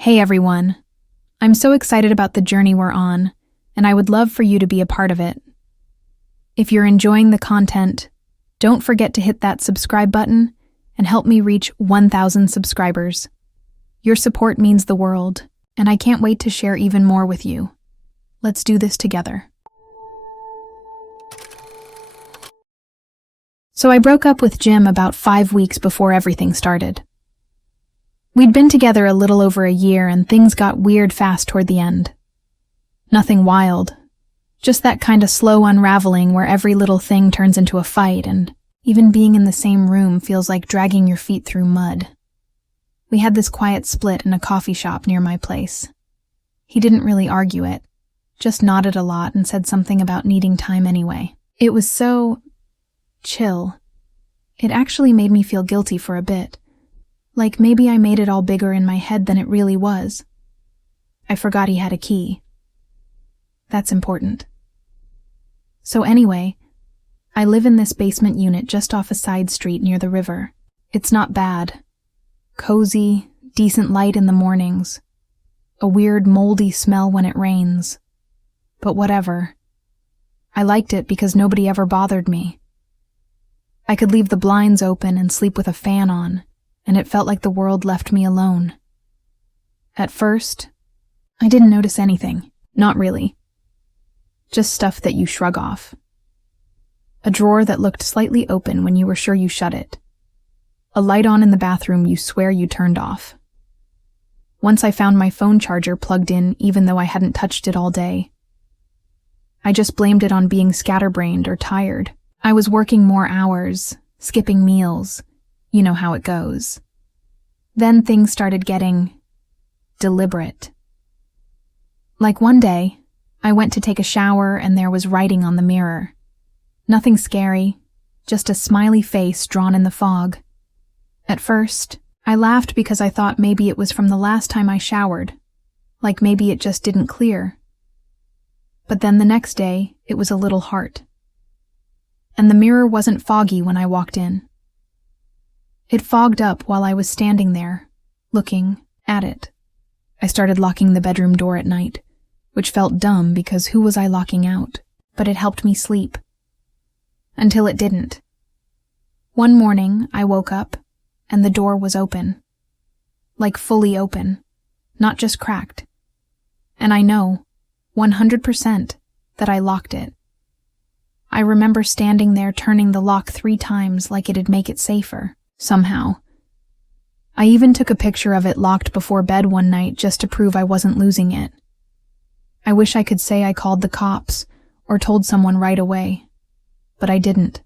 Hey everyone. I'm so excited about the journey we're on, and I would love for you to be a part of it. If you're enjoying the content, don't forget to hit that subscribe button and help me reach 1,000 subscribers. Your support means the world, and I can't wait to share even more with you. Let's do this together. So I broke up with Jim about 5 weeks before everything started. We'd been together a little over a year and things got weird fast toward the end. Nothing wild, just that kind of slow unraveling where every little thing turns into a fight and even being in the same room feels like dragging your feet through mud. We had this quiet split in a coffee shop near my place. He didn't really argue it, just nodded a lot and said something about needing time anyway. It was so chill. It actually made me feel guilty for a bit. Like maybe I made it all bigger in my head than it really was. I forgot he had a key. That's important. So anyway, I live in this basement unit just off a side street near the river. It's not bad. Cozy, decent light in the mornings. A weird moldy smell when it rains. But whatever. I liked it because nobody ever bothered me. I could leave the blinds open and sleep with a fan on, and it felt like the world left me alone. At first, I didn't notice anything. Not really. Just stuff that you shrug off. A drawer that looked slightly open when you were sure you shut it. A light on in the bathroom you swear you turned off. Once I found my phone charger plugged in even though I hadn't touched it all day. I just blamed it on being scatterbrained or tired. I was working more hours, skipping meals. You know how it goes. Then things started getting deliberate. Like one day, I went to take a shower and there was writing on the mirror. Nothing scary, just a smiley face drawn in the fog. At first, I laughed because I thought maybe it was from the last time I showered, like maybe it just didn't clear. But then the next day, it was a little heart. And the mirror wasn't foggy when I walked in. It fogged up while I was standing there, looking at it. I started locking the bedroom door at night, which felt dumb because who was I locking out? But it helped me sleep. Until it didn't. One morning, I woke up, and the door was open. Like fully open, not just cracked. And I know, 100%, that I locked it. I remember standing there turning the lock 3 times like it'd make it safer. Somehow. I even took a picture of it locked before bed one night just to prove I wasn't losing it. I wish I could say I called the cops or told someone right away, but I didn't.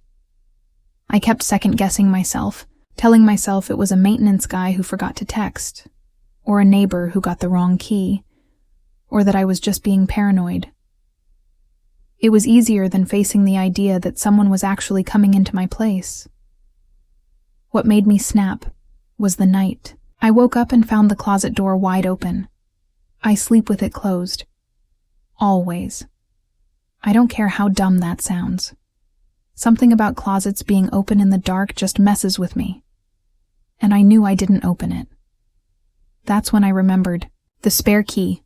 I kept second-guessing myself, telling myself it was a maintenance guy who forgot to text, or a neighbor who got the wrong key, or that I was just being paranoid. It was easier than facing the idea that someone was actually coming into my place. What made me snap was the night. I woke up and found the closet door wide open. I sleep with it closed. Always. I don't care how dumb that sounds. Something about closets being open in the dark just messes with me. And I knew I didn't open it. That's when I remembered. The spare key.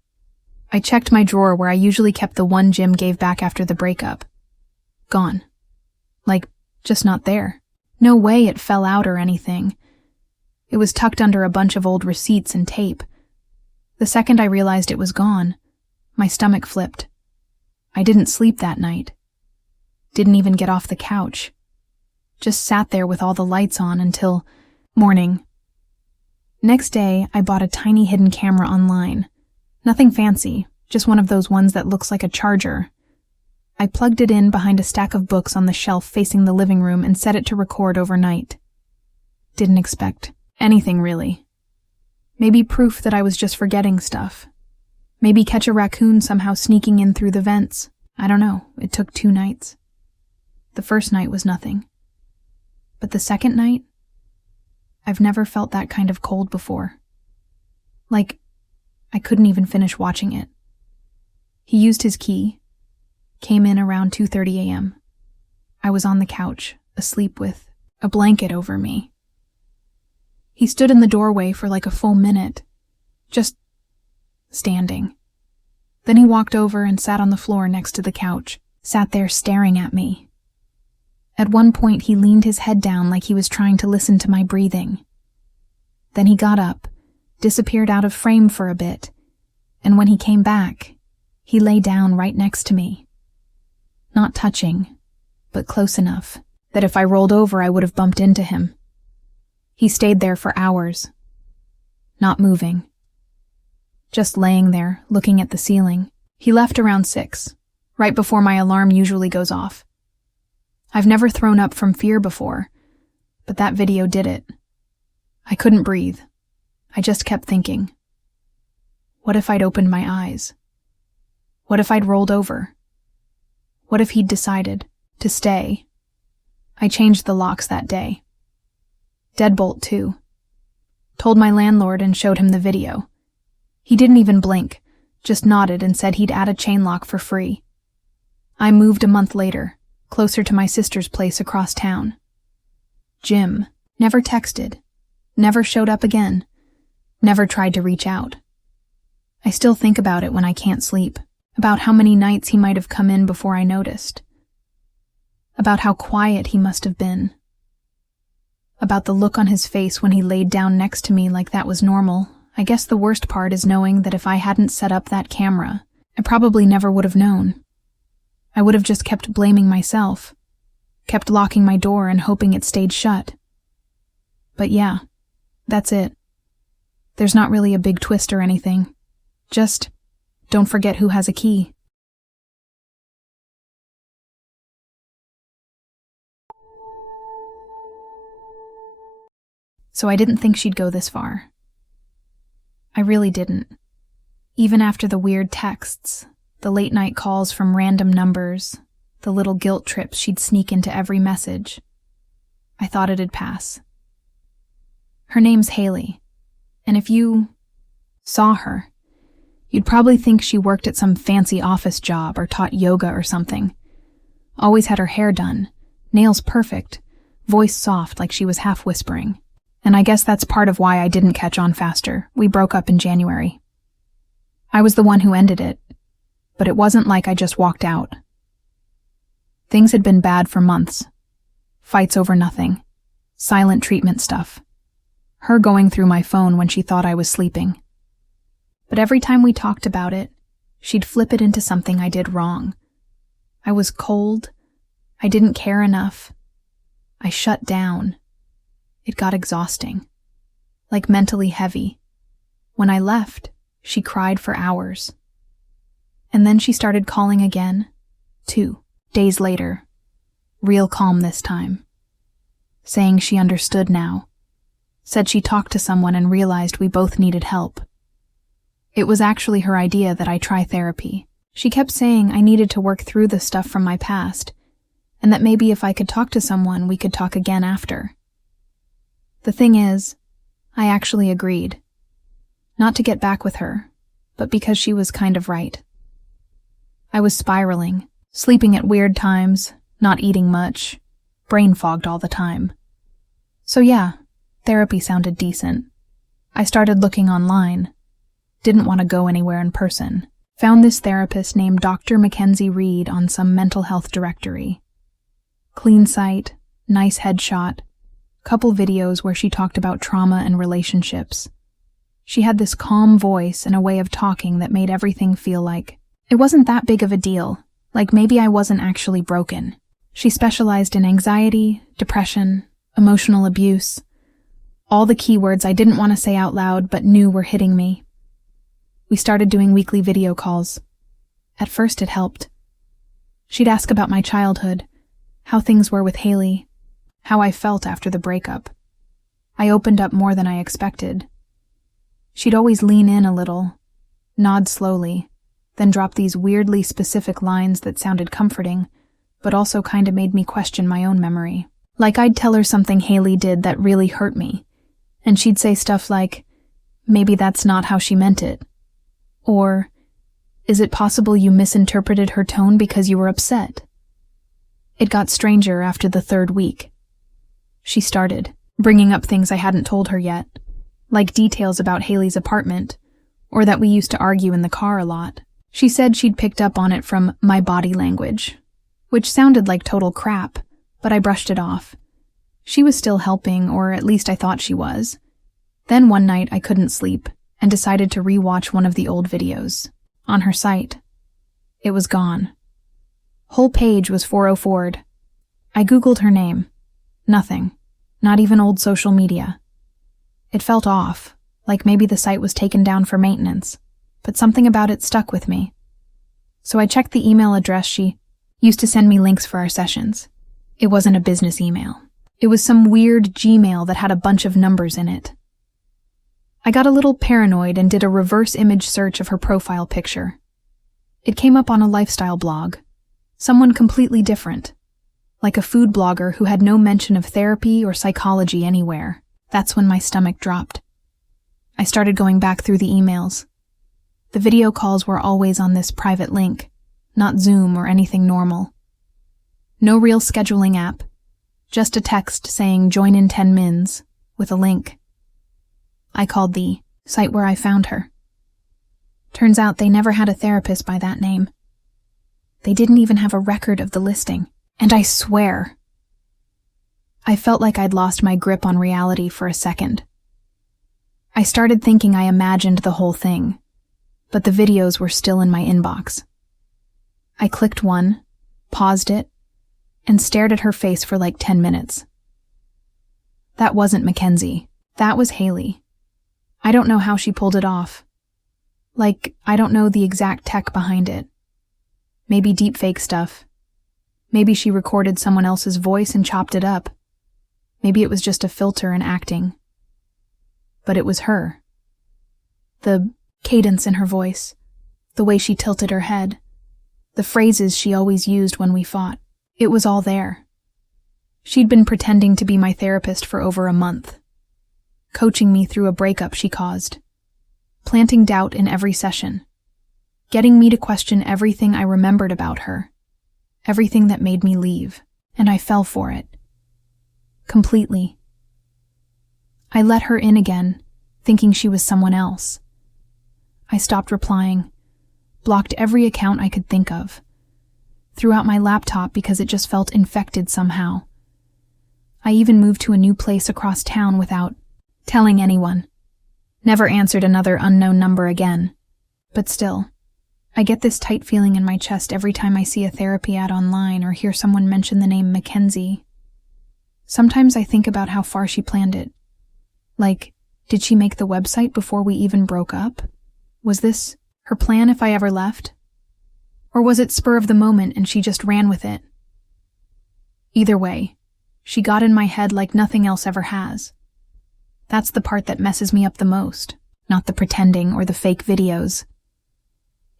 I checked my drawer where I usually kept the one Jim gave back after the breakup. Gone. Like, just not there. No way it fell out or anything. It was tucked under a bunch of old receipts and tape. The second I realized it was gone, my stomach flipped. I didn't sleep that night. Didn't even get off the couch. Just sat there with all the lights on until morning. Next day, I bought a tiny hidden camera online. Nothing fancy, just one of those ones that looks like a charger. I plugged it in behind a stack of books on the shelf facing the living room and set it to record overnight. Didn't expect anything, really. Maybe proof that I was just forgetting stuff. Maybe catch a raccoon somehow sneaking in through the vents. I don't know, it took 2 nights. The first night was nothing. But the second night? I've never felt that kind of cold before. Like, I couldn't even finish watching it. He used his key. Came in around 2:30 a.m. I was on the couch, asleep with a blanket over me. He stood in the doorway for like a full minute, just standing. Then he walked over and sat on the floor next to the couch, sat there staring at me. At one point, he leaned his head down like he was trying to listen to my breathing. Then he got up, disappeared out of frame for a bit, and when he came back, he lay down right next to me. Not touching, but close enough that if I rolled over, I would have bumped into him. He stayed there for hours, not moving. Just laying there, looking at the ceiling. He left around 6, right before my alarm usually goes off. I've never thrown up from fear before, but that video did it. I couldn't breathe. I just kept thinking. What if I'd opened my eyes? What if I'd rolled over? What if he'd decided to stay? I changed the locks that day. Deadbolt too. Told my landlord and showed him the video. He didn't even blink, just nodded and said he'd add a chain lock for free. I moved a month later, closer to my sister's place across town. Jim never texted, never showed up again, never tried to reach out. I still think about it when I can't sleep, about how many nights he might have come in before I noticed, about how quiet he must have been, about the look on his face when he laid down next to me like that was normal. I guess the worst part is knowing that if I hadn't set up that camera, I probably never would have known. I would have just kept blaming myself, kept locking my door and hoping it stayed shut. But yeah, that's it. There's not really a big twist or anything. Just don't forget who has a key. So I didn't think she'd go this far. I really didn't. Even after the weird texts, the late-night calls from random numbers, the little guilt trips she'd sneak into every message, I thought it'd pass. Her name's Haley, and if you saw her, you'd probably think she worked at some fancy office job or taught yoga or something. Always had her hair done, nails perfect, voice soft like she was half whispering. And I guess that's part of why I didn't catch on faster. We broke up in January. I was the one who ended it, but it wasn't like I just walked out. Things had been bad for months. Fights over nothing. Silent treatment stuff. Her going through my phone when she thought I was sleeping. But every time we talked about it, she'd flip it into something I did wrong. I was cold. I didn't care enough. I shut down. It got exhausting, like mentally heavy. When I left, she cried for hours. And then she started calling again, 2 days later, real calm this time, saying she understood now, said she talked to someone and realized we both needed help. It was actually her idea that I try therapy. She kept saying I needed to work through the stuff from my past, and that maybe if I could talk to someone, we could talk again after. The thing is, I actually agreed. Not to get back with her, but because she was kind of right. I was spiraling, sleeping at weird times, not eating much, brain fogged all the time. So yeah, therapy sounded decent. I started looking online. Didn't want to go anywhere in person. Found this therapist named Dr. Mackenzie Reed on some mental health directory. Clean site, nice headshot, couple videos where she talked about trauma and relationships. She had this calm voice and a way of talking that made everything feel like it wasn't that big of a deal, like maybe I wasn't actually broken. She specialized in anxiety, depression, emotional abuse, all the keywords I didn't want to say out loud but knew were hitting me. We started doing weekly video calls. At first it helped. She'd ask about my childhood, how things were with Haley, how I felt after the breakup. I opened up more than I expected. She'd always lean in a little, nod slowly, then drop these weirdly specific lines that sounded comforting, but also kinda made me question my own memory. Like I'd tell her something Haley did that really hurt me, and she'd say stuff like, maybe that's not how she meant it. Or, is it possible you misinterpreted her tone because you were upset? It got stranger after the 3rd week. She started, bringing up things I hadn't told her yet, like details about Haley's apartment, or that we used to argue in the car a lot. She said she'd picked up on it from my body language, which sounded like total crap, but I brushed it off. She was still helping, or at least I thought she was. Then one night I couldn't sleep and decided to re-watch one of the old videos. On her site, it was gone. Whole page was 404'd. I Googled her name. Nothing. Not even old social media. It felt off, like maybe the site was taken down for maintenance, but something about it stuck with me. So I checked the email address she used to send me links for our sessions. It wasn't a business email. It was some weird Gmail that had a bunch of numbers in it. I got a little paranoid and did a reverse image search of her profile picture. It came up on a lifestyle blog. Someone completely different. Like a food blogger who had no mention of therapy or psychology anywhere. That's when my stomach dropped. I started going back through the emails. The video calls were always on this private link, not Zoom or anything normal. No real scheduling app, just a text saying join in 10 mins, with a link. I called the site where I found her. Turns out they never had a therapist by that name. They didn't even have a record of the listing, and I swear, I felt like I'd lost my grip on reality for a second. I started thinking I imagined the whole thing, but the videos were still in my inbox. I clicked one, paused it, and stared at her face for like 10 minutes. That wasn't Mackenzie. That was Haley. I don't know how she pulled it off. Like, I don't know the exact tech behind it. Maybe deepfake stuff. Maybe she recorded someone else's voice and chopped it up. Maybe it was just a filter and acting. But it was her. The cadence in her voice, the way she tilted her head, the phrases she always used when we fought. It was all there. She'd been pretending to be my therapist for over a month, coaching me through a breakup she caused, planting doubt in every session, getting me to question everything I remembered about her, everything that made me leave, and I fell for it. Completely. I let her in again, thinking she was someone else. I stopped replying, blocked every account I could think of, threw out my laptop because it just felt infected somehow. I even moved to a new place across town without telling anyone. Never answered another unknown number again. But still, I get this tight feeling in my chest every time I see a therapy ad online or hear someone mention the name Mackenzie. Sometimes I think about how far she planned it. Like, did she make the website before we even broke up? Was this her plan if I ever left? Or was it spur of the moment and she just ran with it? Either way, she got in my head like nothing else ever has. That's the part that messes me up the most, not the pretending or the fake videos.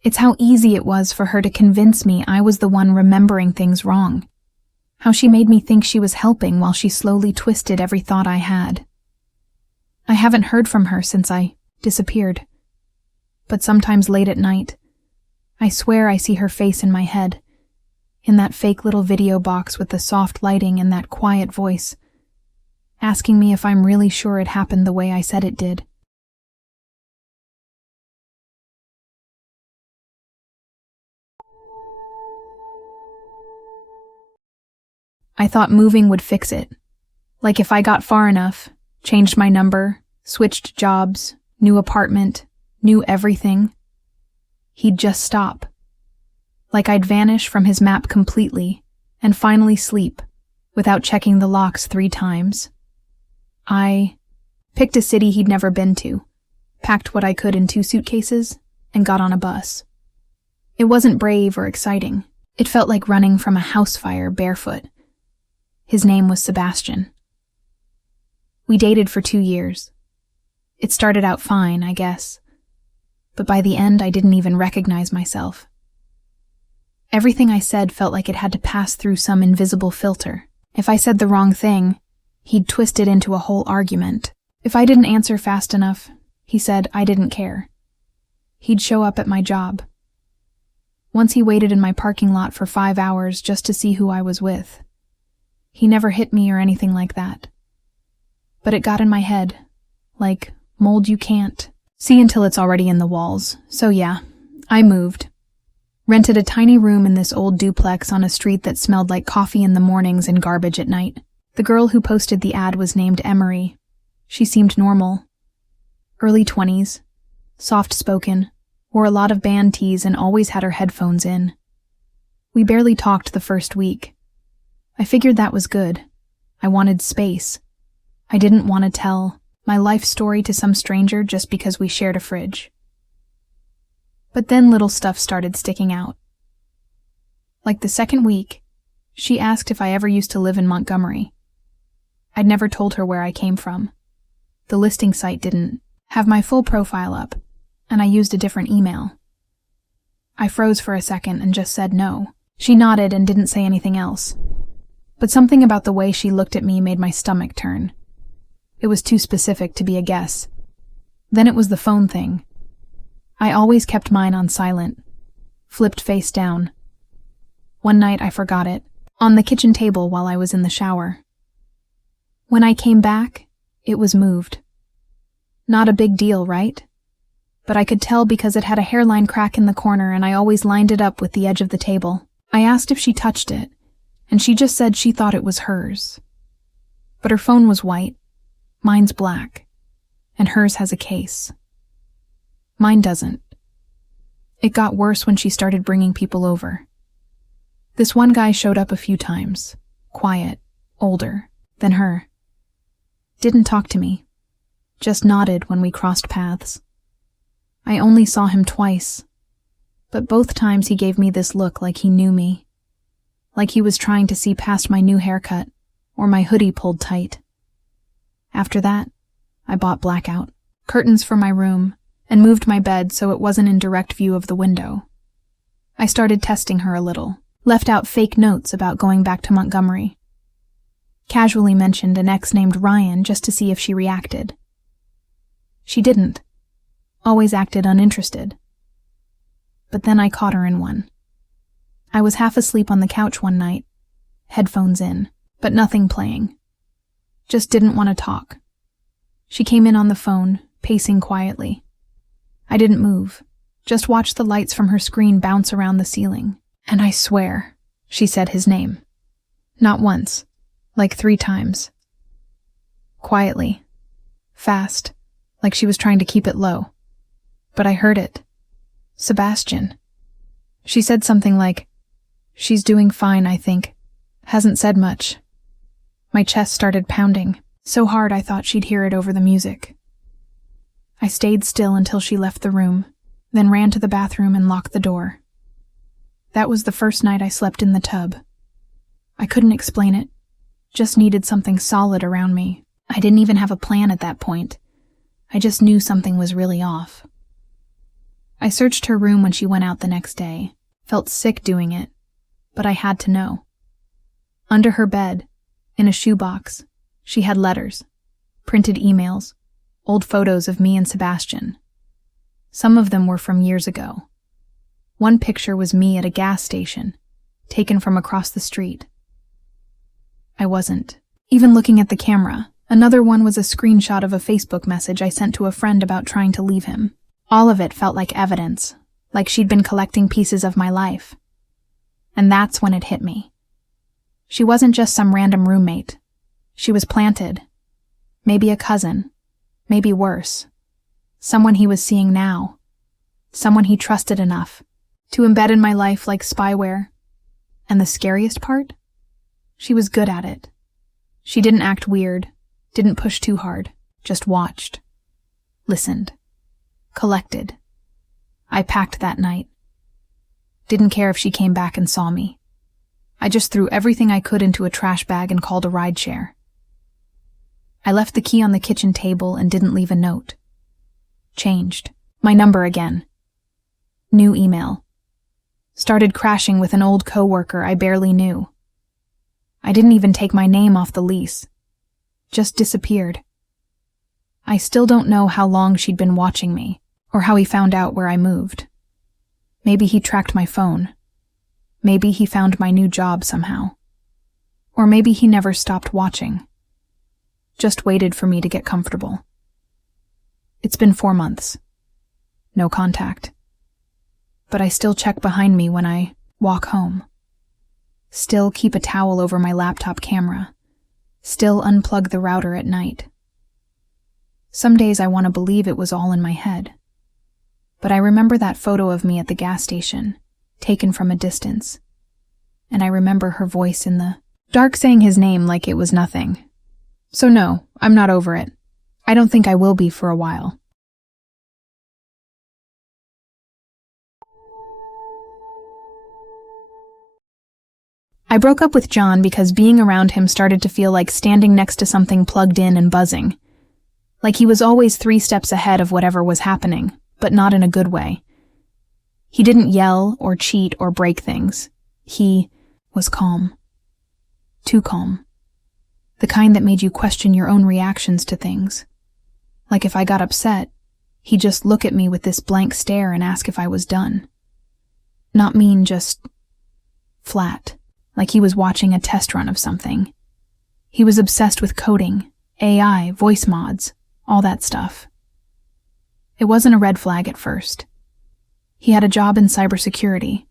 It's how easy it was for her to convince me I was the one remembering things wrong. How she made me think she was helping while she slowly twisted every thought I had. I haven't heard from her since I disappeared. But sometimes late at night, I swear I see her face in my head, in that fake little video box with the soft lighting and that quiet voice, asking me if I'm really sure it happened the way I said it did. I thought moving would fix it. Like if I got far enough, changed my number, switched jobs, new apartment, knew everything, he'd just stop. Like I'd vanish from his map completely and finally sleep without checking the locks 3 times. I picked a city he'd never been to, packed what I could in 2 suitcases, and got on a bus. It wasn't brave or exciting. It felt like running from a house fire barefoot. His name was Sebastian. We dated for 2 years. It started out fine, I guess. But by the end, I didn't even recognize myself. Everything I said felt like it had to pass through some invisible filter. If I said the wrong thing, he'd twist it into a whole argument. If I didn't answer fast enough, he said I didn't care. He'd show up at my job. Once he waited in my parking lot for 5 hours just to see who I was with. He never hit me or anything like that. But it got in my head, like mold you can't See until it's already in the walls. So yeah, I moved. Rented a tiny room in this old duplex on a street that smelled like coffee in the mornings and garbage at night. The girl who posted the ad was named Emery. She seemed normal. Early 20s, soft-spoken, wore a lot of band tees and always had her headphones in. We barely talked the first week. I figured that was good. I wanted space. I didn't want to tell my life story to some stranger just because we shared a fridge. But then little stuff started sticking out. Like the second week, she asked if I ever used to live in Montgomery. I'd never told her where I came from. The listing site didn't have my full profile up, and I used a different email. I froze for a second and just said no. She nodded and didn't say anything else. But something about the way she looked at me made my stomach turn. It was too specific to be a guess. Then it was the phone thing. I always kept mine on silent, flipped face down. One night I forgot it, on the kitchen table while I was in the shower. When I came back, it was moved. Not a big deal, right? But I could tell because it had a hairline crack in the corner and I always lined it up with the edge of the table. I asked if she touched it, and she just said she thought it was hers. But her phone was white, mine's black, and hers has a case. Mine doesn't. It got worse when she started bringing people over. This one guy showed up a few times, quiet, older than her. Didn't talk to me, just nodded when we crossed paths. I only saw him twice, but both times he gave me this look like he knew me, like he was trying to see past my new haircut or my hoodie pulled tight. After that, I bought blackout curtains for my room and moved my bed so it wasn't in direct view of the window. I started testing her a little, left out fake notes about going back to Montgomery. Casually mentioned an ex named Ryan just to see if she reacted. She didn't. Always acted uninterested. But then I caught her in one. I was half asleep on the couch one night, headphones in, but nothing playing. Just didn't want to talk. She came in on the phone, pacing quietly. I didn't move, just watched the lights from her screen bounce around the ceiling. And I swear, she said his name. Not once, like 3 times. Quietly, fast, like she was trying to keep it low. But I heard it. Sebastian. She said something like, "She's doing fine, I think. Hasn't said much." My chest started pounding, so hard I thought she'd hear it over the music. I stayed still until she left the room, then ran to the bathroom and locked the door. That was the first night I slept in the tub. I couldn't explain it, just needed something solid around me. I didn't even have a plan at that point. I just knew something was really off. I searched her room when she went out the next day, felt sick doing it, but I had to know. Under her bed, in a shoebox, she had letters, printed emails, old photos of me and Sebastian. Some of them were from years ago. One picture was me at a gas station, taken from across the street. I wasn't even looking at the camera. Another one was a screenshot of a Facebook message I sent to a friend about trying to leave him. All of it felt like evidence, like she'd been collecting pieces of my life. And that's when it hit me. She wasn't just some random roommate. She was planted. Maybe a cousin. Maybe worse. Someone he was seeing now. Someone he trusted enough to embed in my life like spyware. And the scariest part? She was good at it. She didn't act weird, didn't push too hard, just watched. Listened. Collected. I packed that night. Didn't care if she came back and saw me. I just threw everything I could into a trash bag and called a rideshare. I left the key on the kitchen table and didn't leave a note. Changed. My number again. New email. Started crashing with an old coworker I barely knew. I didn't even take my name off the lease. Just disappeared. I still don't know how long she'd been watching me, or how he found out where I moved. Maybe he tracked my phone. Maybe he found my new job somehow. Or maybe he never stopped watching. Just waited for me to get comfortable. It's been 4 months. No contact. But I still check behind me when I walk home. Still keep a towel over my laptop camera. Still unplug the router at night. Some days I want to believe it was all in my head. But I remember that photo of me at the gas station, taken from a distance. And I remember her voice in the dark saying his name like it was nothing. So no, I'm not over it. I don't think I will be for a while. I broke up with John because being around him started to feel like standing next to something plugged in and buzzing. Like he was always 3 steps ahead of whatever was happening, but not in a good way. He didn't yell or cheat or break things. He was calm. Too calm. The kind that made you question your own reactions to things. Like if I got upset, he'd just look at me with this blank stare and ask if I was done. Not mean, just flat. Like he was watching a test run of something. He was obsessed with coding, AI, voice mods, all that stuff. It wasn't a red flag at first. He had a job in cybersecurity,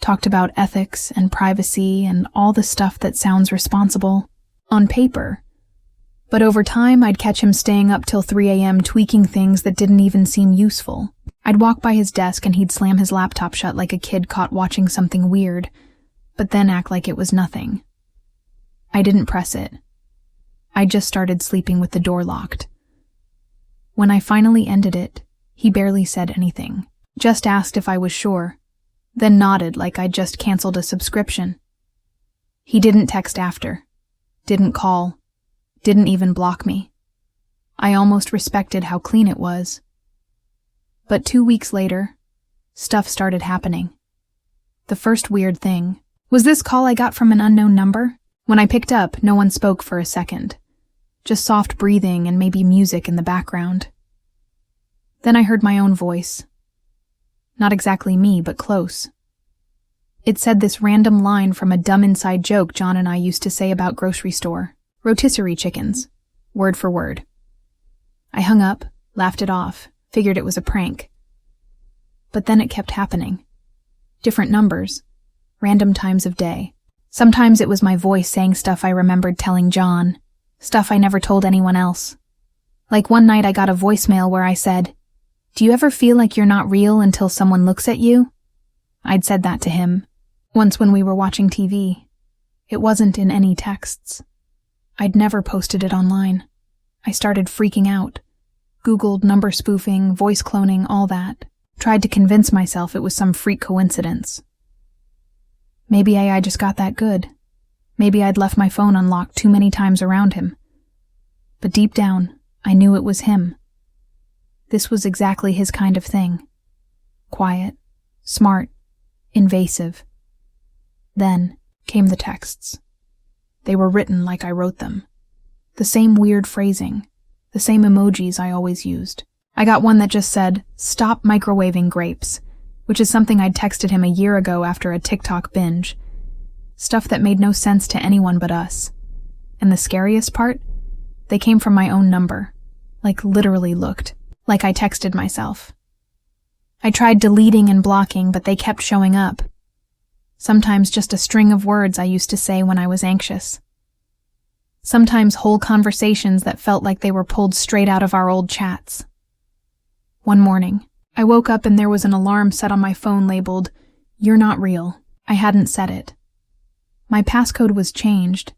talked about ethics and privacy and all the stuff that sounds responsible on paper. But over time, I'd catch him staying up till 3 a.m. tweaking things that didn't even seem useful. I'd walk by his desk and he'd slam his laptop shut like a kid caught watching something weird, but then act like it was nothing. I didn't press it. I just started sleeping with the door locked. When I finally ended it, he barely said anything, just asked if I was sure, then nodded like I'd just canceled a subscription. He didn't text after, didn't call, didn't even block me. I almost respected how clean it was. But 2 weeks later, stuff started happening. The first weird thing was this call I got from an unknown number. When I picked up, no one spoke for a second. Just soft breathing and maybe music in the background. Then I heard my own voice. Not exactly me, but close. It said this random line from a dumb inside joke John and I used to say about grocery store. Rotisserie chickens. Word for word. I hung up, laughed it off, figured it was a prank. But then it kept happening. Different numbers. Random times of day. Sometimes it was my voice saying stuff I remembered telling John, stuff I never told anyone else. Like one night I got a voicemail where I said, "Do you ever feel like you're not real until someone looks at you?" I'd said that to him, once when we were watching TV. It wasn't in any texts. I'd never posted it online. I started freaking out. Googled number spoofing, voice cloning, all that. Tried to convince myself it was some freak coincidence. Maybe I just got that good. Maybe I'd left my phone unlocked too many times around him. But deep down, I knew it was him. This was exactly his kind of thing. Quiet, smart, invasive. Then came the texts. They were written like I wrote them. The same weird phrasing, the same emojis I always used. I got one that just said, "Stop microwaving grapes," which is something I'd texted him a year ago after a TikTok binge. Stuff that made no sense to anyone but us. And the scariest part? They came from my own number. Like literally looked. Like I texted myself. I tried deleting and blocking, but they kept showing up. Sometimes just a string of words I used to say when I was anxious. Sometimes whole conversations that felt like they were pulled straight out of our old chats. One morning, I woke up and there was an alarm set on my phone labeled, "You're not real." I hadn't set it. My passcode was changed.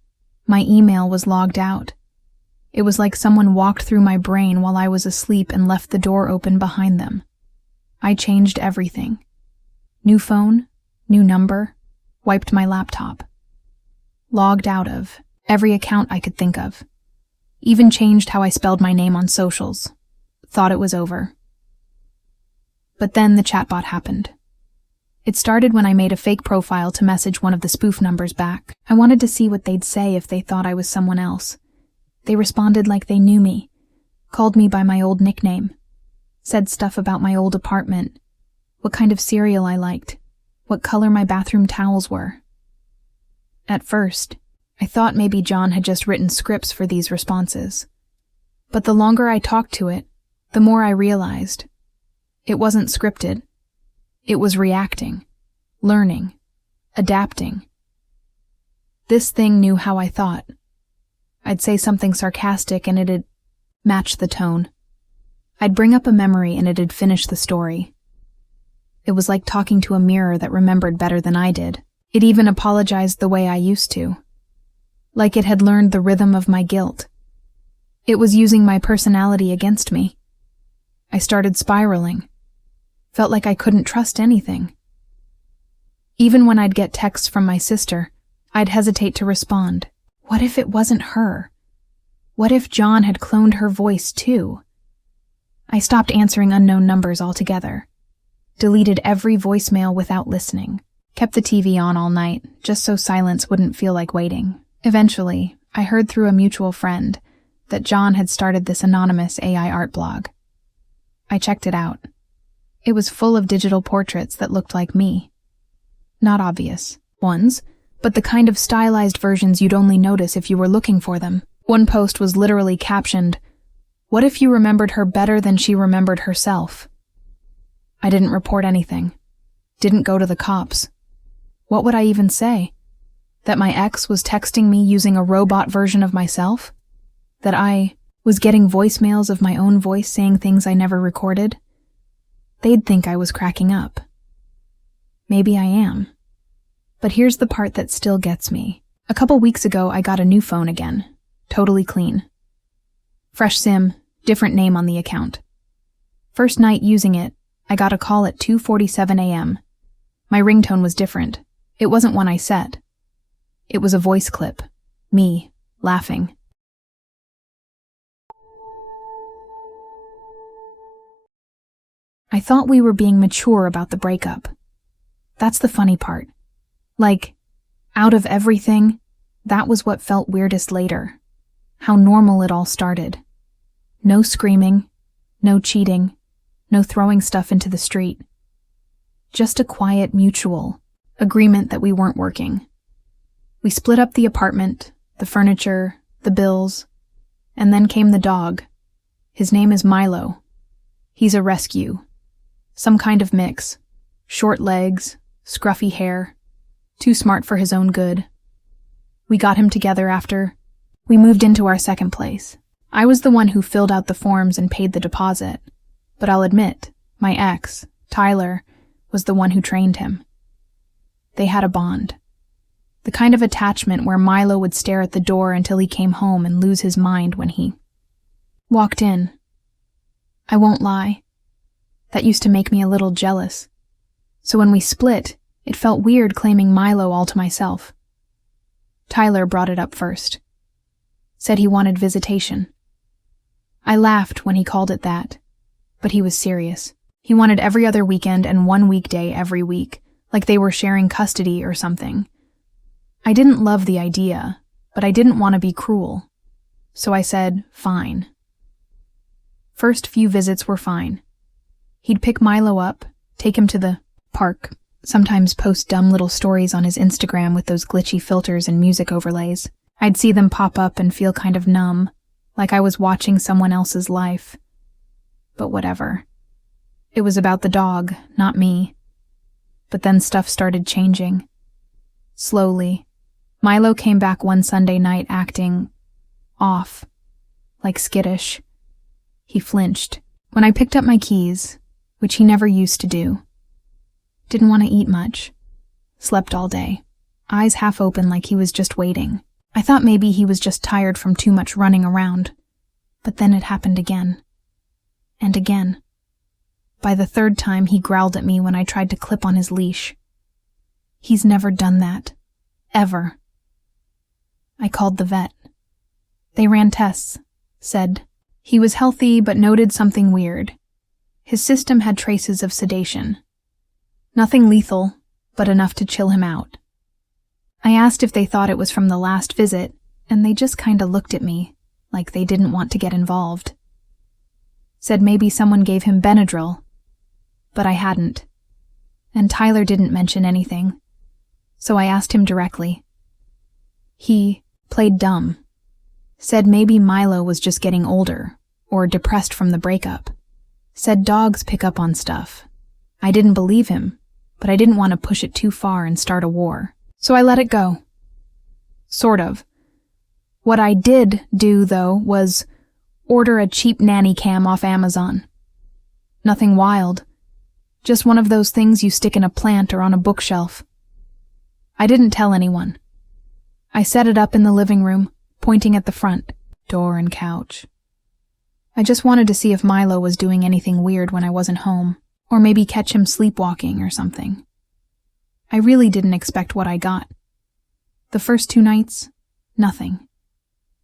My email was logged out. It was like someone walked through my brain while I was asleep and left the door open behind them. I changed everything. New phone, new number, wiped my laptop. Logged out of every account I could think of. Even changed how I spelled my name on socials. Thought it was over. But then the chatbot happened. It started when I made a fake profile to message one of the spoof numbers back. I wanted to see what they'd say if they thought I was someone else. They responded like they knew me, called me by my old nickname, said stuff about my old apartment, what kind of cereal I liked, what color my bathroom towels were. At first, I thought maybe John had just written scripts for these responses. But the longer I talked to it, the more I realized It wasn't scripted. It was reacting, learning, adapting. This thing knew how I thought. I'd say something sarcastic and it'd match the tone. I'd bring up a memory and it'd finish the story. It was like talking to a mirror that remembered better than I did. It even apologized the way I used to. Like it had learned the rhythm of my guilt. It was using my personality against me. I started spiraling. Felt like I couldn't trust anything. Even when I'd get texts from my sister, I'd hesitate to respond. What if it wasn't her? What if John had cloned her voice too? I stopped answering unknown numbers altogether. Deleted every voicemail without listening. Kept the TV on all night, just so silence wouldn't feel like waiting. Eventually, I heard through a mutual friend that John had started this anonymous AI art blog. I checked it out. It was full of digital portraits that looked like me. Not obvious ones, but the kind of stylized versions you'd only notice if you were looking for them. One post was literally captioned, "What if you remembered her better than she remembered herself?" I didn't report anything. Didn't go to the cops. What would I even say? That my ex was texting me using a robot version of myself? That I was getting voicemails of my own voice saying things I never recorded? They'd think I was cracking up. Maybe I am. But here's the part that still gets me. A couple weeks ago, I got a new phone again. Totally clean. Fresh SIM, different name on the account. First night using it, I got a call at 2:47 a.m. My ringtone was different. It wasn't one I set. It was a voice clip. Me, laughing. I thought we were being mature about the breakup. That's the funny part. Like, out of everything, that was what felt weirdest later. How normal it all started. No screaming, no cheating, no throwing stuff into the street. Just a quiet mutual agreement that we weren't working. We split up the apartment, the furniture, the bills, and then came the dog. His name is Milo. He's a rescue. Some kind of mix. Short legs, scruffy hair. Too smart for his own good. We got him together after we moved into our second place. I was the one who filled out the forms and paid the deposit. But I'll admit, my ex, Tyler, was the one who trained him. They had a bond. The kind of attachment where Milo would stare at the door until he came home and lose his mind when he walked in. I won't lie. That used to make me a little jealous. So when we split, it felt weird claiming Milo all to myself. Tyler brought it up first. Said he wanted visitation. I laughed when he called it that, but he was serious. He wanted every other weekend and one weekday every week, like they were sharing custody or something. I didn't love the idea, but I didn't want to be cruel. So I said, fine. First few visits were fine. He'd pick Milo up, take him to the park, sometimes post dumb little stories on his Instagram with those glitchy filters and music overlays. I'd see them pop up and feel kind of numb, like I was watching someone else's life. But whatever. It was about the dog, not me. But then stuff started changing. Slowly. Milo came back one Sunday night acting off, like skittish. He flinched when I picked up my keys, which he never used to do. Didn't want to eat much. Slept all day, eyes half open like he was just waiting. I thought maybe he was just tired from too much running around. But then it happened again. And again. By the third time, he growled at me when I tried to clip on his leash. He's never done that. Ever. I called the vet. They ran tests. Said he was healthy but noted something weird. His system had traces of sedation. Nothing lethal, but enough to chill him out. I asked if they thought it was from the last visit, and they just kinda looked at me, like they didn't want to get involved. Said maybe someone gave him Benadryl, but I hadn't. And Tyler didn't mention anything, so I asked him directly. He played dumb. Said maybe Milo was just getting older, or depressed from the breakup. Said dogs pick up on stuff. I didn't believe him, but I didn't want to push it too far and start a war. So I let it go. Sort of. What I did do, though, was order a cheap nanny cam off Amazon. Nothing wild. Just one of those things you stick in a plant or on a bookshelf. I didn't tell anyone. I set it up in the living room, pointing at the front, door and couch. I just wanted to see if Milo was doing anything weird when I wasn't home, or maybe catch him sleepwalking or something. I really didn't expect what I got. The first 2 nights, nothing.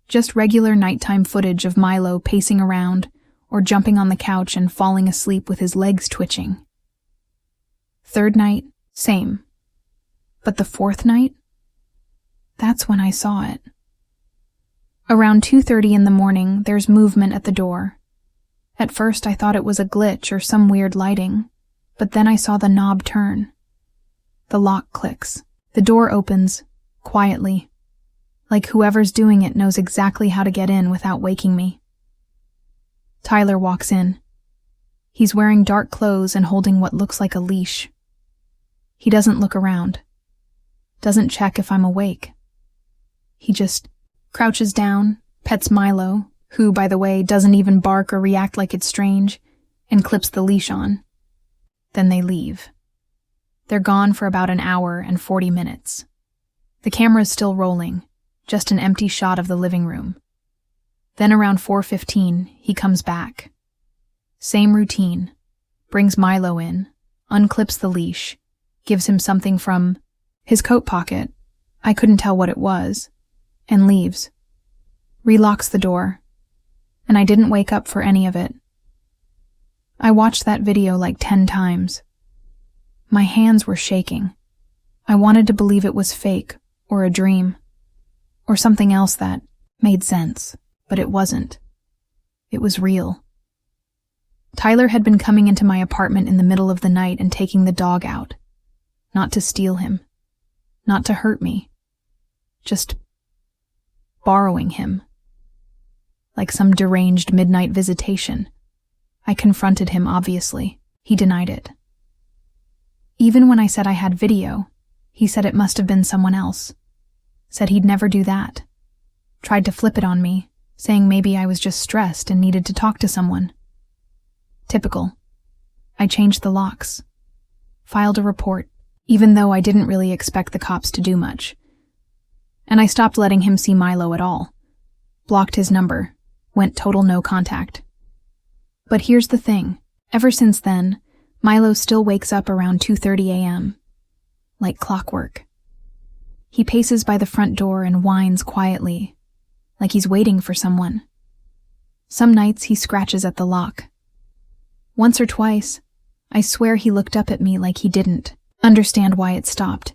Just regular nighttime footage of Milo pacing around or jumping on the couch and falling asleep with his legs twitching. 3rd night, same. But the 4th night? That's when I saw it. Around 2:30 in the morning, there's movement at the door. At first I thought it was a glitch or some weird lighting, but then I saw the knob turn. The lock clicks. The door opens, quietly, like whoever's doing it knows exactly how to get in without waking me. Tyler walks in. He's wearing dark clothes and holding what looks like a leash. He doesn't look around. Doesn't check if I'm awake. He just crouches down, pets Milo, who, by the way, doesn't even bark or react like it's strange, and clips the leash on. Then they leave. They're gone for about an hour and 40 minutes. The camera's still rolling, just an empty shot of the living room. Then around 4:15, he comes back. Same routine. Brings Milo in, unclips the leash, gives him something from his coat pocket, I couldn't tell what it was, and leaves. Relocks the door, and I didn't wake up for any of it. I watched that video like 10 times. My hands were shaking. I wanted to believe it was fake, or a dream, or something else that made sense, but it wasn't. It was real. Tyler had been coming into my apartment in the middle of the night and taking the dog out. Not to steal him. Not to hurt me. Just borrowing him. Like some deranged midnight visitation. I confronted him, obviously. He denied it. Even when I said I had video, he said it must have been someone else. Said he'd never do that. Tried to flip it on me, saying maybe I was just stressed and needed to talk to someone. Typical. I changed the locks. Filed a report, even though I didn't really expect the cops to do much. And I stopped letting him see Milo at all. Blocked his number. Went total no contact. But here's the thing. Ever since then, Milo still wakes up around 2:30 a.m. Like clockwork. He paces by the front door and whines quietly, like he's waiting for someone. Some nights he scratches at the lock. Once or twice, I swear he looked up at me like he didn't understand why it stopped.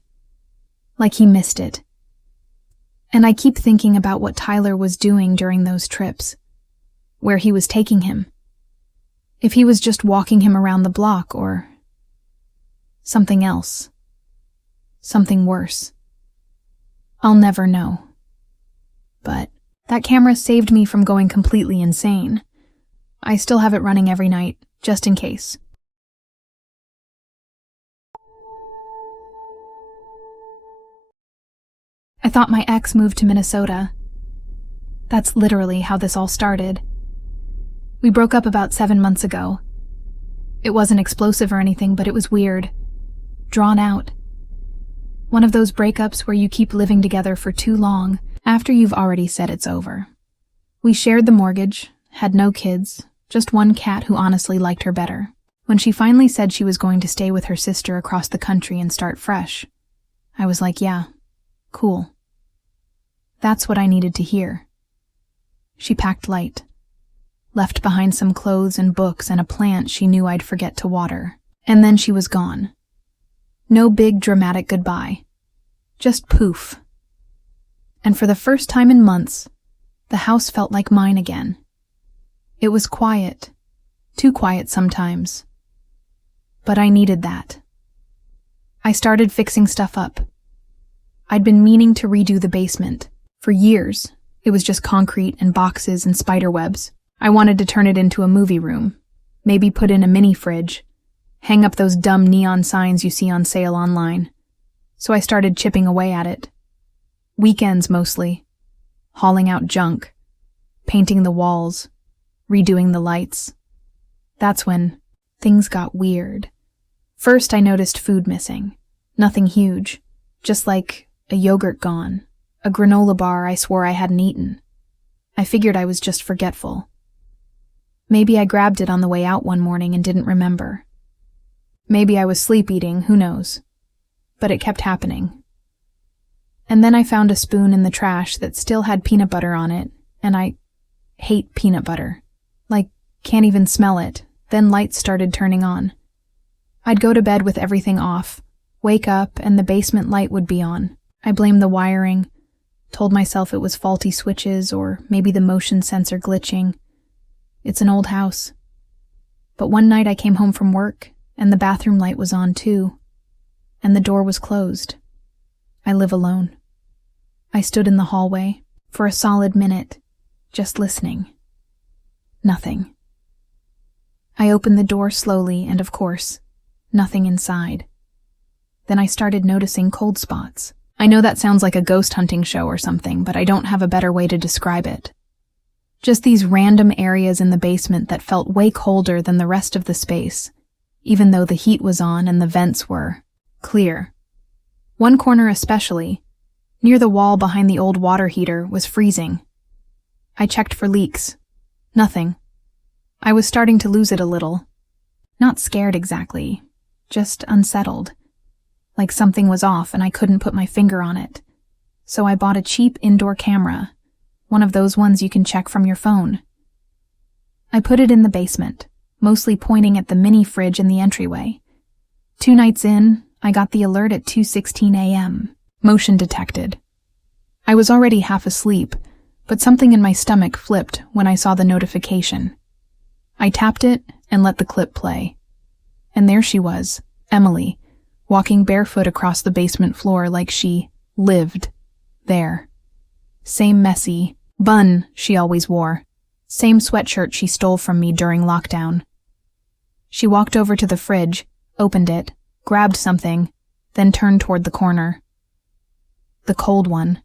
Like he missed it. And I keep thinking about what Tyler was doing during those trips. Where he was taking him. If he was just walking him around the block or something else. Something worse. I'll never know. But that camera saved me from going completely insane. I still have it running every night, just in case. I thought my ex moved to Minnesota. That's literally how this all started. We broke up about 7 months ago. It wasn't explosive or anything, but it was weird. Drawn out. One of those breakups where you keep living together for too long after you've already said it's over. We shared the mortgage, had no kids, just one cat who honestly liked her better. When she finally said she was going to stay with her sister across the country and start fresh, I was like, yeah, cool. That's what I needed to hear. She packed light. Left behind some clothes and books and a plant she knew I'd forget to water. And then she was gone. No big dramatic goodbye. Just poof. And for the first time in months, the house felt like mine again. It was quiet. Too quiet sometimes. But I needed that. I started fixing stuff up. I'd been meaning to redo the basement. For years, it was just concrete and boxes and spider webs. I wanted to turn it into a movie room. Maybe put in a mini fridge. Hang up those dumb neon signs you see on sale online. So I started chipping away at it. Weekends mostly. Hauling out junk. Painting the walls. Redoing the lights. That's when things got weird. First, I noticed food missing. Nothing huge. Just like a yogurt gone. A granola bar I swore I hadn't eaten. I figured I was just forgetful. Maybe I grabbed it on the way out one morning and didn't remember. Maybe I was sleep eating, who knows. But it kept happening. And then I found a spoon in the trash that still had peanut butter on it, and I hate peanut butter. Like, can't even smell it. Then lights started turning on. I'd go to bed with everything off, wake up, and the basement light would be on. I blamed the wiring, told myself it was faulty switches or maybe the motion sensor glitching. It's an old house. But one night I came home from work, and the bathroom light was on too, and the door was closed. I live alone. I stood in the hallway for a solid minute, just listening. Nothing. I opened the door slowly, and of course, nothing inside. Then I started noticing cold spots. I know that sounds like a ghost hunting show or something, but I don't have a better way to describe it. Just these random areas in the basement that felt way colder than the rest of the space, even though the heat was on and the vents were clear. One corner especially, near the wall behind the old water heater, was freezing. I checked for leaks. Nothing. I was starting to lose it a little. Not scared exactly, just unsettled. Like something was off and I couldn't put my finger on it. So I bought a cheap indoor camera, one of those ones you can check from your phone. I put it in the basement, mostly pointing at the mini fridge in the entryway. 2 nights in, I got the alert at 2:16 a.m. Motion detected. I was already half asleep, but something in my stomach flipped when I saw the notification. I tapped it and let the clip play. And there she was, Emily, walking barefoot across the basement floor like she lived there. Same messy bun she always wore. Same sweatshirt she stole from me during lockdown. She walked over to the fridge, opened it, grabbed something, then turned toward the corner. The cold one.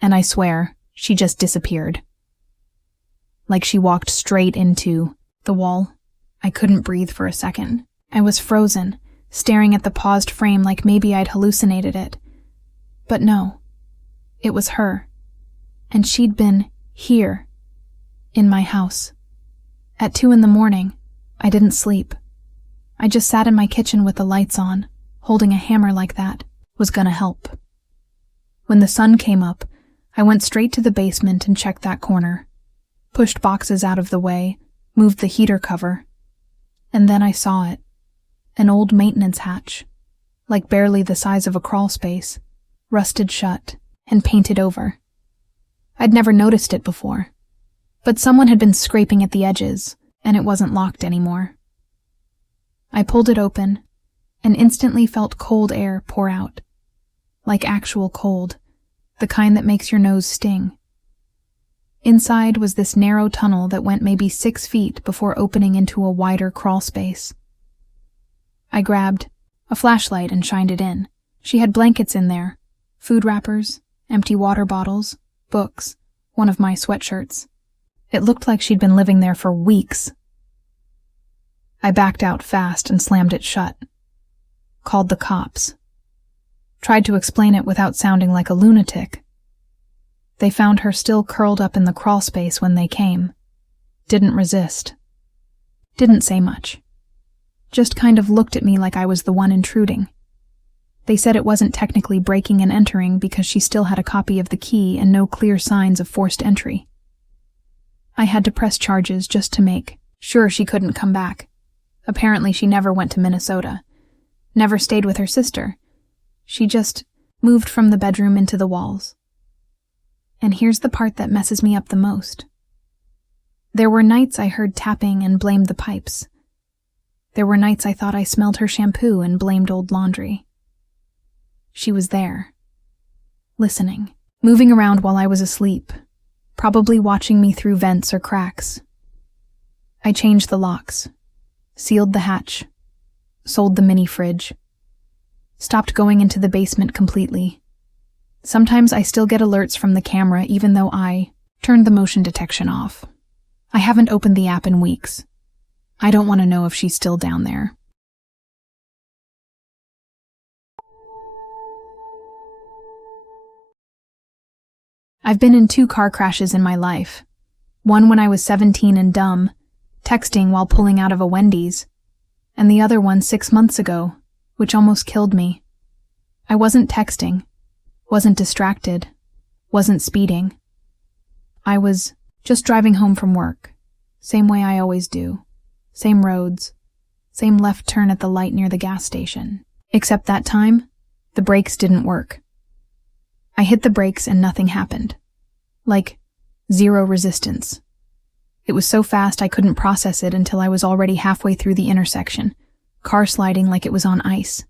And I swear, she just disappeared. Like she walked straight into the wall. I couldn't breathe for a second. I was frozen, staring at the paused frame like maybe I'd hallucinated it. But no, it was her. And she'd been here, in my house. At 2 a.m, I didn't sleep. I just sat in my kitchen with the lights on, holding a hammer like that was gonna help. When the sun came up, I went straight to the basement and checked that corner, pushed boxes out of the way, moved the heater cover, and then I saw it. An old maintenance hatch, like barely the size of a crawl space, rusted shut and painted over. I'd never noticed it before, but someone had been scraping at the edges, and it wasn't locked anymore. I pulled it open, and instantly felt cold air pour out. Like actual cold, the kind that makes your nose sting. Inside was this narrow tunnel that went maybe 6 feet before opening into a wider crawl space. I grabbed a flashlight and shined it in. She had blankets in there, food wrappers, empty water bottles, books, one of my sweatshirts. It looked like she'd been living there for weeks. I backed out fast and slammed it shut. Called the cops. Tried to explain it without sounding like a lunatic. They found her still curled up in the crawl space when they came. Didn't resist. Didn't say much. Just kind of looked at me like I was the one intruding. They said it wasn't technically breaking and entering because she still had a copy of the key and no clear signs of forced entry. I had to press charges just to make sure she couldn't come back. Apparently she never went to Minnesota. Never stayed with her sister. She just moved from the bedroom into the walls. And here's the part that messes me up the most. There were nights I heard tapping and blamed the pipes. There were nights I thought I smelled her shampoo and blamed old laundry. She was there, listening, moving around while I was asleep, probably watching me through vents or cracks. I changed the locks, sealed the hatch, sold the mini fridge, stopped going into the basement completely. Sometimes I still get alerts from the camera even though I turned the motion detection off. I haven't opened the app in weeks. I don't want to know if she's still down there. I've been in 2 car crashes in my life. One when I was 17 and dumb, texting while pulling out of a Wendy's, and the other one 6 months ago, which almost killed me. I wasn't texting, wasn't distracted, wasn't speeding. I was just driving home from work, same way I always do, same roads, same left turn at the light near the gas station. Except that time, the brakes didn't work. I hit the brakes and nothing happened. Like, zero resistance. It was so fast I couldn't process it until I was already halfway through the intersection, car sliding like it was on ice.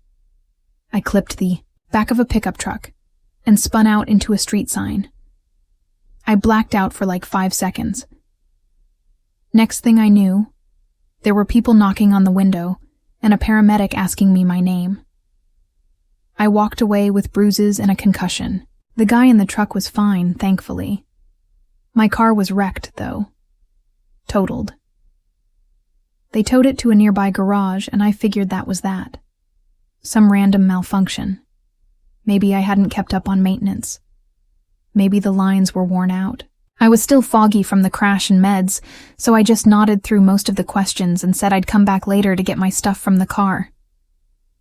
I clipped the back of a pickup truck and spun out into a street sign. I blacked out for like 5 seconds. Next thing I knew, there were people knocking on the window and a paramedic asking me my name. I walked away with bruises and a concussion. The guy in the truck was fine, thankfully. My car was wrecked, though. Totaled. They towed it to a nearby garage, and I figured that was that. Some random malfunction. Maybe I hadn't kept up on maintenance. Maybe the lines were worn out. I was still foggy from the crash and meds, so I just nodded through most of the questions and said I'd come back later to get my stuff from the car.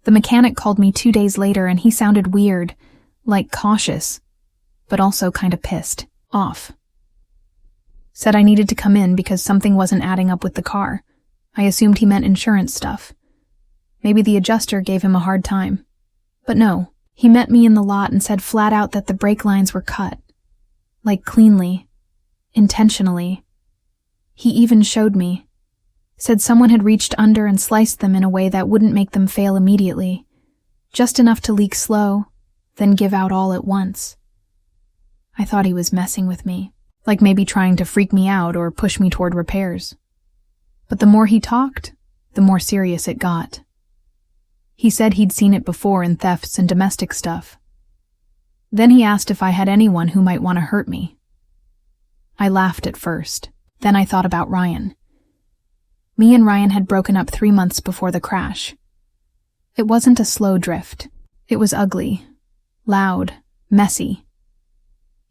The mechanic called me 2 days later, and he sounded weird, like cautious, but also kind of pissed off. Said I needed to come in because something wasn't adding up with the car. I assumed he meant insurance stuff. Maybe the adjuster gave him a hard time. But no, he met me in the lot and said flat out that the brake lines were cut. Like cleanly. Intentionally. He even showed me. Said someone had reached under and sliced them in a way that wouldn't make them fail immediately. Just enough to leak slow, then give out all at once. I thought he was messing with me. Like maybe trying to freak me out or push me toward repairs. But the more he talked, the more serious it got. He said he'd seen it before in thefts and domestic stuff. Then he asked if I had anyone who might want to hurt me. I laughed at first. Then I thought about Ryan. Me and Ryan had broken up 3 months before the crash. It wasn't a slow drift. It was ugly, loud, messy.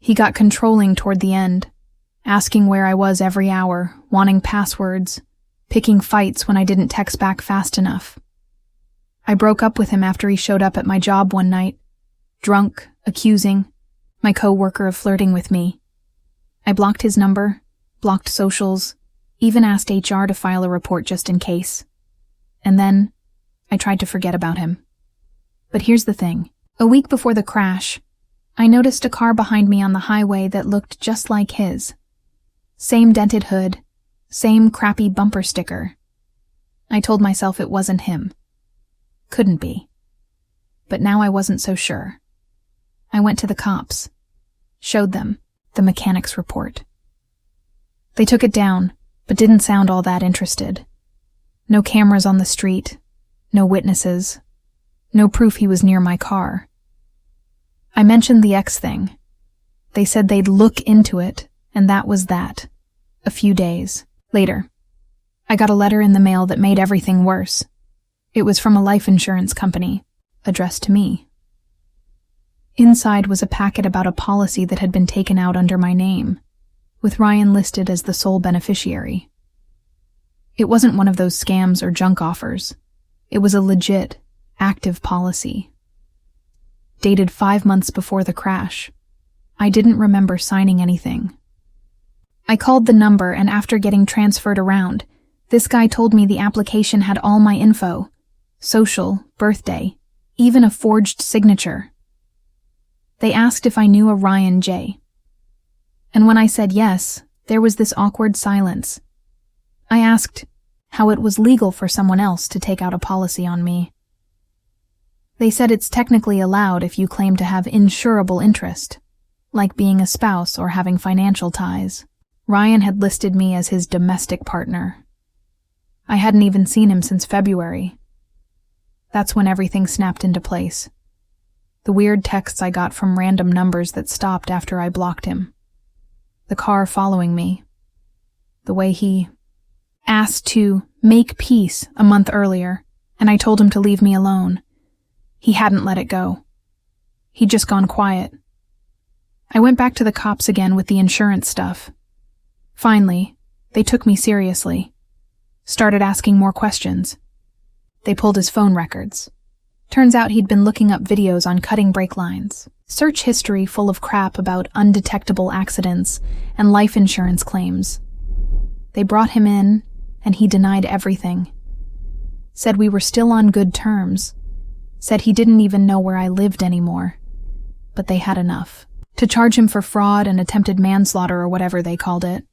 He got controlling toward the end, asking where I was every hour, wanting passwords, picking fights when I didn't text back fast enough. I broke up with him after he showed up at my job one night, drunk, accusing my co-worker of flirting with me. I blocked his number, blocked socials, even asked HR to file a report just in case. And then, I tried to forget about him. But here's the thing. A week before the crash, I noticed a car behind me on the highway that looked just like his. Same dented hood, same crappy bumper sticker. I told myself it wasn't him. Couldn't be. But now I wasn't so sure. I went to the cops. Showed them the mechanic's report. They took it down, but didn't sound all that interested. No cameras on the street, no witnesses, no proof he was near my car. I mentioned the ex thing. They said they'd look into it, and that was that. A few days later, I got a letter in the mail that made everything worse. It was from a life insurance company, addressed to me. Inside was a packet about a policy that had been taken out under my name, with Ryan listed as the sole beneficiary. It wasn't one of those scams or junk offers. It was a legit, active policy. Dated 5 months before the crash. I didn't remember signing anything. I called the number, and after getting transferred around, this guy told me the application had all my info. Social, birthday, even a forged signature. They asked if I knew a Ryan J. And when I said yes, there was this awkward silence. I asked how it was legal for someone else to take out a policy on me. They said it's technically allowed if you claim to have insurable interest, like being a spouse or having financial ties. Ryan had listed me as his domestic partner. I hadn't even seen him since February. That's when everything snapped into place. The weird texts I got from random numbers that stopped after I blocked him. The car following me. The way he asked to make peace a month earlier, and I told him to leave me alone. He hadn't let it go. He'd just gone quiet. I went back to the cops again with the insurance stuff. Finally, they took me seriously. Started asking more questions. They pulled his phone records. Turns out he'd been looking up videos on cutting brake lines. Search history full of crap about undetectable accidents and life insurance claims. They brought him in, and he denied everything. Said we were still on good terms. Said he didn't even know where I lived anymore. But they had enough to charge him for fraud and attempted manslaughter or whatever they called it.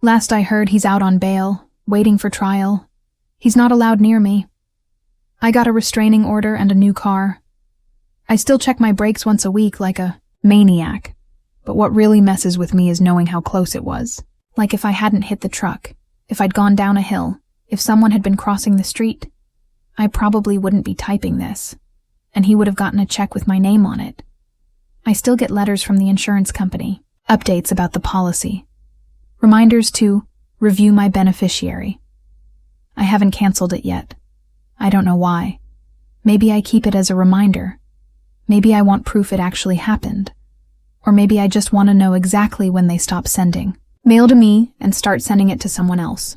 Last I heard, he's out on bail, waiting for trial. He's not allowed near me. I got a restraining order and a new car. I still check my brakes once a week like a maniac, but what really messes with me is knowing how close it was. Like if I hadn't hit the truck, if I'd gone down a hill, if someone had been crossing the street, I probably wouldn't be typing this, and he would have gotten a check with my name on it. I still get letters from the insurance company, updates about the policy, reminders to review my beneficiary. I haven't canceled it yet. I don't know why. Maybe I keep it as a reminder. Maybe I want proof it actually happened. Or maybe I just want to know exactly when they stop sending. Mail to me and start sending it to someone else.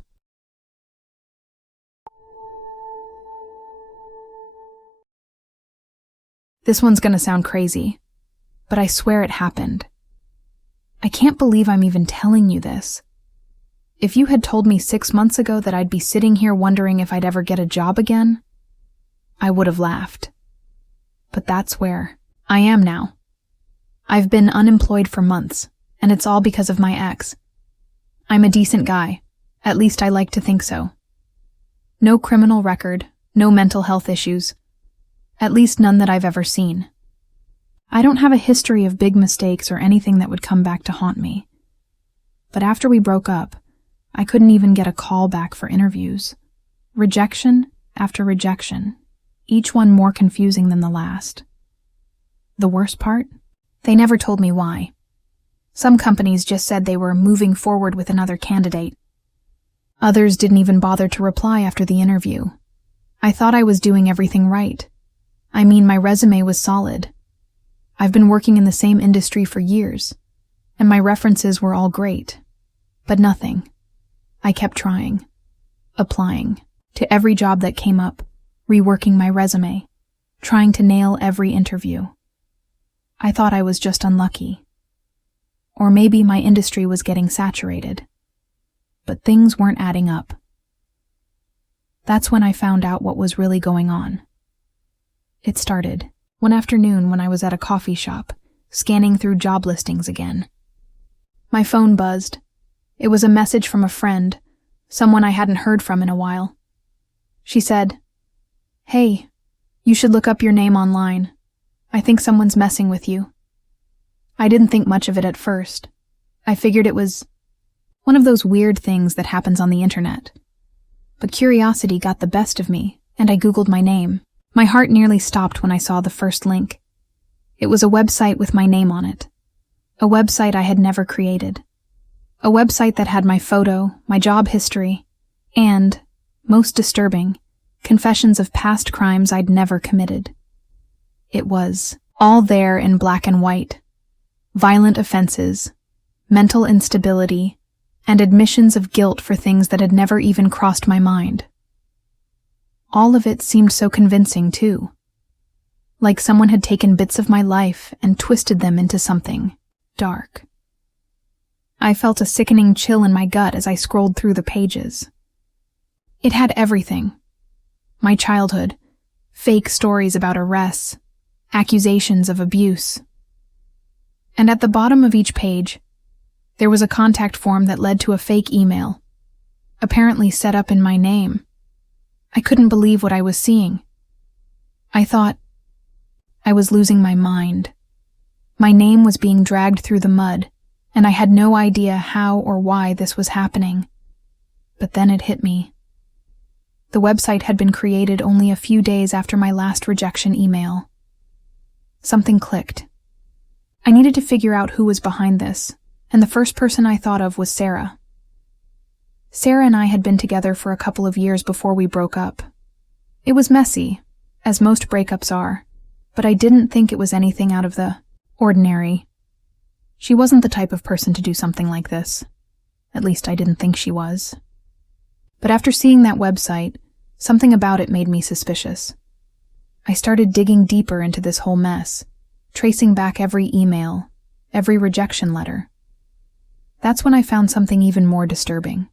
This one's gonna sound crazy, but I swear it happened. I can't believe I'm even telling you this. If you had told me 6 months ago that I'd be sitting here wondering if I'd ever get a job again, I would have laughed. But that's where I am now. I've been unemployed for months, and it's all because of my ex. I'm a decent guy. At least I like to think so. No criminal record, no mental health issues. At least none that I've ever seen. I don't have a history of big mistakes or anything that would come back to haunt me. But after we broke up, I couldn't even get a call back for interviews. Rejection after rejection, each one more confusing than the last. The worst part? They never told me why. Some companies just said they were moving forward with another candidate. Others didn't even bother to reply after the interview. I thought I was doing everything right. I mean, my resume was solid. I've been working in the same industry for years, and my references were all great. But nothing. I kept trying, applying to every job that came up, reworking my resume, trying to nail every interview. I thought I was just unlucky. Or maybe my industry was getting saturated. But things weren't adding up. That's when I found out what was really going on. It started one afternoon when I was at a coffee shop, scanning through job listings again. My phone buzzed. It was a message from a friend, someone I hadn't heard from in a while. She said, "Hey, you should look up your name online. I think someone's messing with you." I didn't think much of it at first. I figured it was one of those weird things that happens on the internet. But curiosity got the best of me, and I Googled my name. My heart nearly stopped when I saw the first link. It was a website with my name on it. A website I had never created. A website that had my photo, my job history, and, most disturbing, confessions of past crimes I'd never committed. It was all there in black and white. Violent offenses, mental instability, and admissions of guilt for things that had never even crossed my mind. All of it seemed so convincing, too. Like someone had taken bits of my life and twisted them into something dark. I felt a sickening chill in my gut as I scrolled through the pages. It had everything. My childhood, fake stories about arrests, accusations of abuse. And at the bottom of each page, there was a contact form that led to a fake email, apparently set up in my name. I couldn't believe what I was seeing. I thought I was losing my mind. My name was being dragged through the mud, and I had no idea how or why this was happening. But then it hit me. The website had been created only a few days after my last rejection email. Something clicked. I needed to figure out who was behind this, and the first person I thought of was Sarah. Sarah and I had been together for a couple of years before we broke up. It was messy, as most breakups are, but I didn't think it was anything out of the ordinary. She wasn't the type of person to do something like this. At least I didn't think she was. But after seeing that website, something about it made me suspicious. I started digging deeper into this whole mess, tracing back every email, every rejection letter. That's when I found something even more disturbing.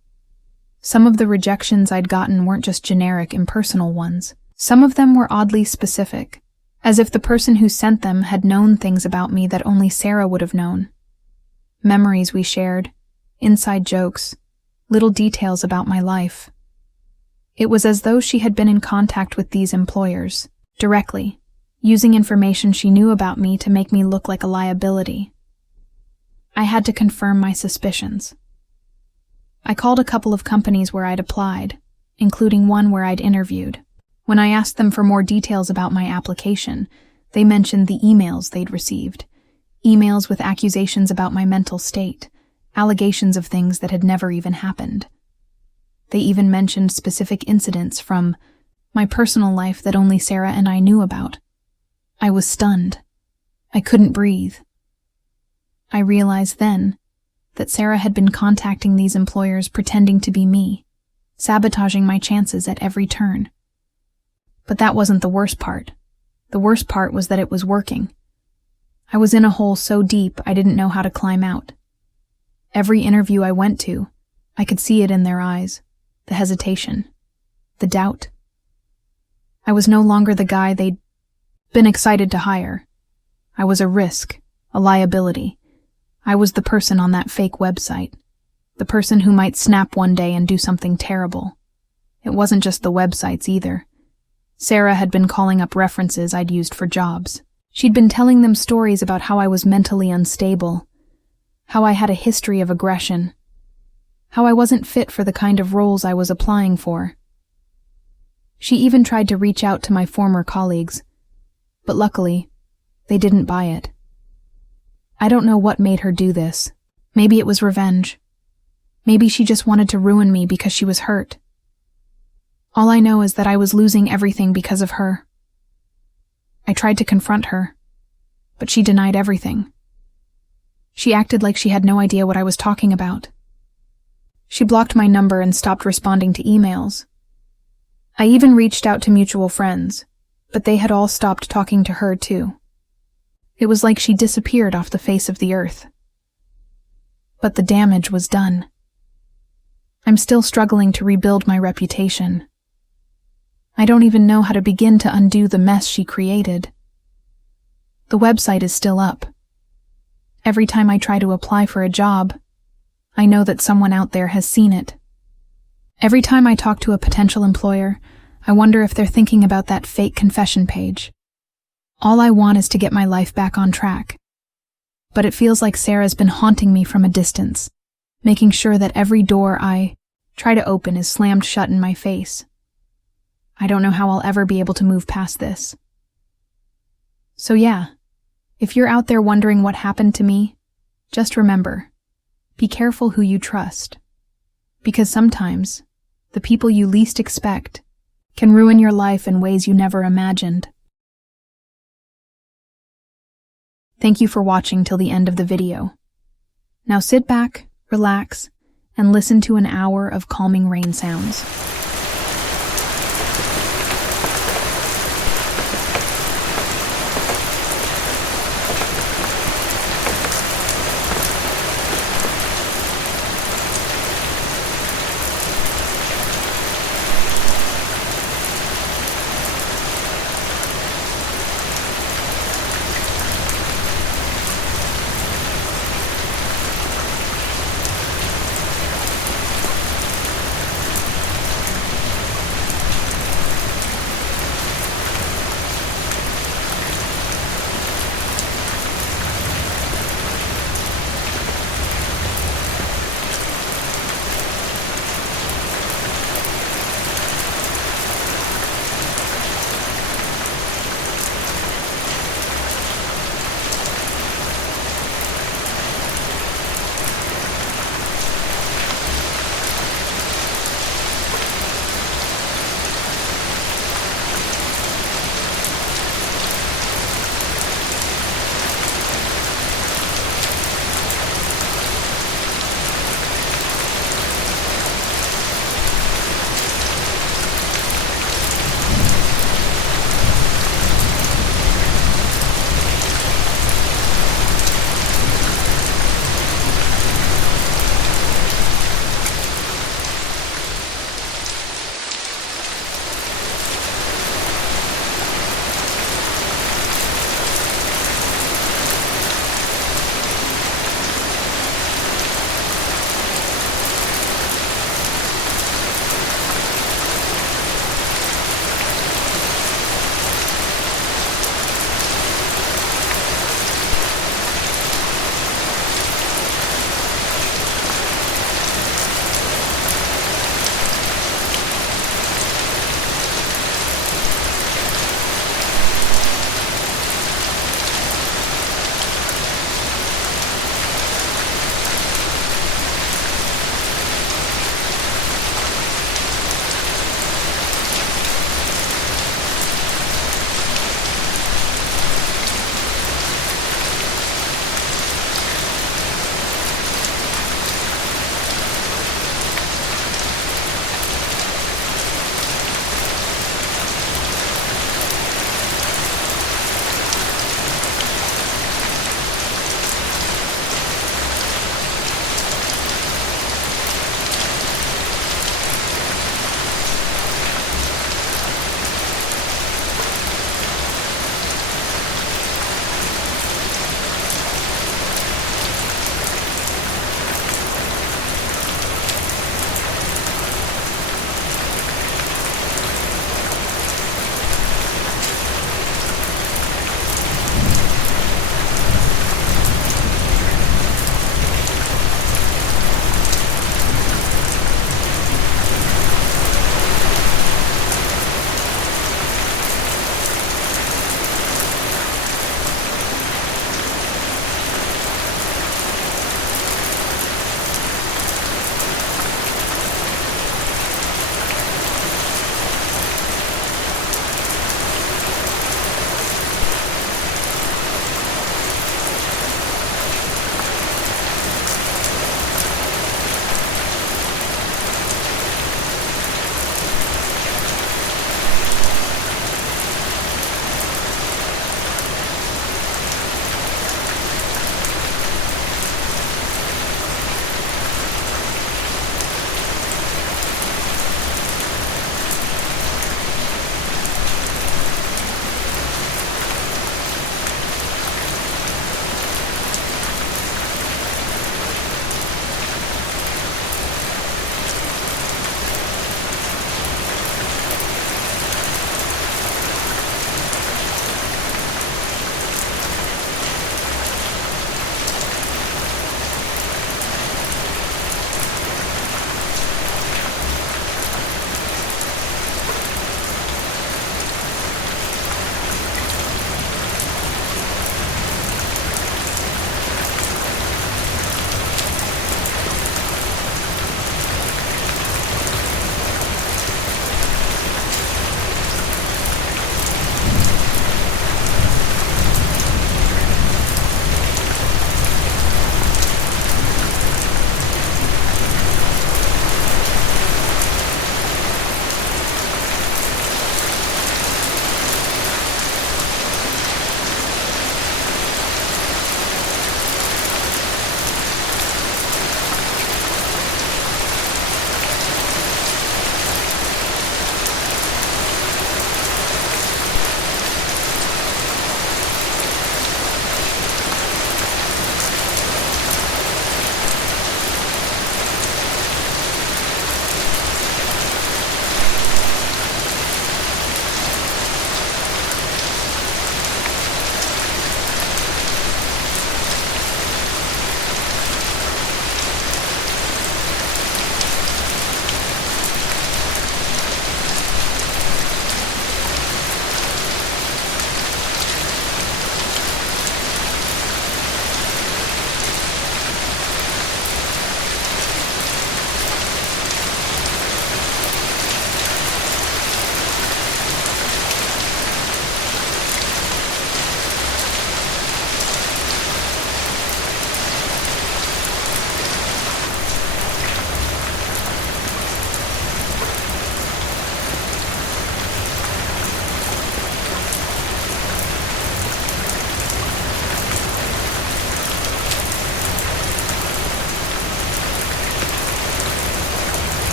Some of the rejections I'd gotten weren't just generic, impersonal ones. Some of them were oddly specific, as if the person who sent them had known things about me that only Sarah would have known. Memories we shared, inside jokes, little details about my life. It was as though she had been in contact with these employers, directly, using information she knew about me to make me look like a liability. I had to confirm my suspicions. I called a couple of companies where I'd applied, including one where I'd interviewed. When I asked them for more details about my application, they mentioned the emails they'd received. Emails with accusations about my mental state, allegations of things that had never even happened. They even mentioned specific incidents from my personal life that only Sarah and I knew about. I was stunned. I couldn't breathe. I realized then that Sarah had been contacting these employers pretending to be me, sabotaging my chances at every turn. But that wasn't the worst part. The worst part was that it was working. I was in a hole so deep I didn't know how to climb out. Every interview I went to, I could see it in their eyes, the hesitation, the doubt. I was no longer the guy they'd been excited to hire. I was a risk, a liability. I was the person on that fake website, the person who might snap one day and do something terrible. It wasn't just the websites either. Sarah had been calling up references I'd used for jobs. She'd been telling them stories about how I was mentally unstable, how I had a history of aggression, how I wasn't fit for the kind of roles I was applying for. She even tried to reach out to my former colleagues, but luckily, they didn't buy it. I don't know what made her do this. Maybe it was revenge. Maybe she just wanted to ruin me because she was hurt. All I know is that I was losing everything because of her. I tried to confront her, but she denied everything. She acted like she had no idea what I was talking about. She blocked my number and stopped responding to emails. I even reached out to mutual friends, but they had all stopped talking to her too. It was like she disappeared off the face of the earth. But the damage was done. I'm still struggling to rebuild my reputation. I don't even know how to begin to undo the mess she created. The website is still up. Every time I try to apply for a job, I know that someone out there has seen it. Every time I talk to a potential employer, I wonder if they're thinking about that fake confession page. All I want is to get my life back on track. But it feels like Sarah's been haunting me from a distance, making sure that every door I try to open is slammed shut in my face. I don't know how I'll ever be able to move past this. So yeah, if you're out there wondering what happened to me, just remember, be careful who you trust. Because sometimes, the people you least expect can ruin your life in ways you never imagined. Thank you for watching till the end of the video. Now sit back, relax, and listen to an hour of calming rain sounds.